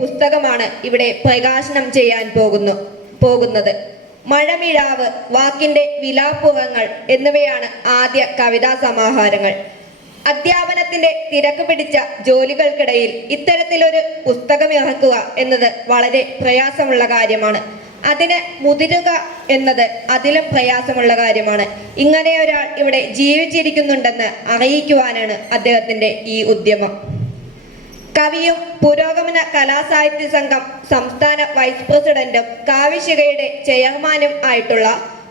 പുസ്തകമാണ് ഇവിടെ പ്രകാശനം ചെയ്യാൻ പോകുന്നത്. മഴമിഴാവ്, വാക്കിന്റെ വിലാപ്പുറങ്ങൾ എന്നിവയാണ് ആദ്യ കവിതാ സമാഹാരങ്ങൾ. അധ്യാപനത്തിന്റെ തിരക്ക് പിടിച്ച ജോലികൾക്കിടയിൽ ഇത്തരത്തിലൊരു പുസ്തകം ഇറക്കുക എന്നത് വളരെ പ്രയാസമുള്ള കാര്യമാണ്. അതിന് മുതിരുക എന്നത് അതിലും പ്രയാസമുള്ള കാര്യമാണ്. ഇങ്ങനെ ഒരാൾ ഇവിടെ ജീവിച്ചിരിക്കുന്നുണ്ടെന്ന് അറിയിക്കുവാനാണ് അദ്ദേഹത്തിന്റെ ഈ ഉദ്യമം. കവിയും പുരോഗമന കലാസാഹിത്യ സംഘം സംസ്ഥാന വൈസ് പ്രസിഡന്റും കാവ്യശിഖയുടെ ചെയർമാനും ആയിട്ടുള്ള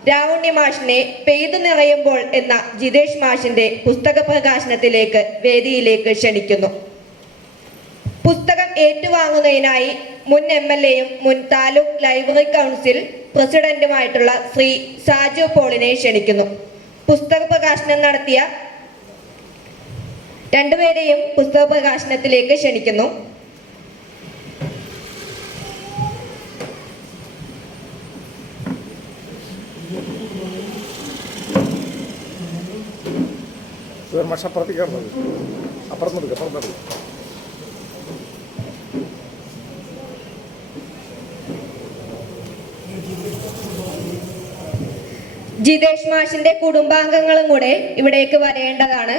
രാവുണ്ണി മാഷിനെ പെയ്തു നിറയുമ്പോൾ എന്ന ജിതേഷ് മാഷിന്റെ പുസ്തക പ്രകാശനത്തിലേക്ക് വേദിയിലേക്ക് ക്ഷണിക്കുന്നു. പുസ്തകം ഏറ്റുവാങ്ങുന്നതിനായി മുൻ MLA-യും മുൻ താലൂക്ക് ലൈബ്രറി കൗൺസിൽ പ്രസിഡന്റുമായിട്ടുള്ള ശ്രീ സാജു പോളിനെ ക്ഷണിക്കുന്നു. പുസ്തക പ്രകാശനം നടത്തിയ രണ്ടുപേരെയും പുസ്തക പ്രകാശനത്തിലേക്ക് ക്ഷണിക്കുന്നു. ജിതേഷ് മാഷിന്റെ കുടുംബാംഗങ്ങളും കൂടെ ഇവിടേക്ക് വരേണ്ടതാണ്.